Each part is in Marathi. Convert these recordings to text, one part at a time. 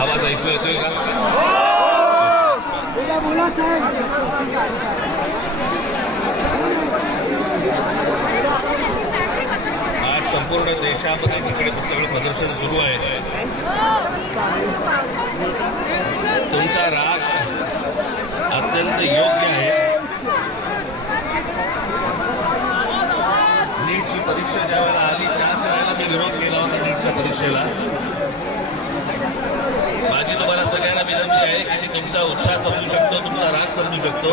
आवाज ऐकू येतोय का? आज संपूर्ण देशामध्ये तिकडे सगळं प्रदर्शन सुरू आहे. तुमचा राग अत्यंत योग्य आहे. नीटची परीक्षा ज्या वेळेला आली त्याच वेळेला मी विरोध केला होता नीटच्या परीक्षेला. माझी तुम्हाला सगळ्यांना विनंती आहे की मी तुमचा उत्साह समजू शकतो, तुमचा राग समजू शकतो.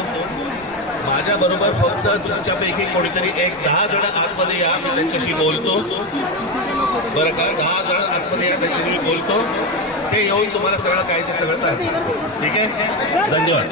माझ्याबरोबर फक्त तुमच्यापैकी कोणीतरी 10 जण आतमध्ये या, मी त्यांच्याशी बोलतो. बरं का? 10 जण आतमध्ये या, त्यांच्याशी मी बोलतो. ते येऊन तुम्हाला सगळं काय ते सगळं सांगतो. ठीक आहे? धन्यवाद.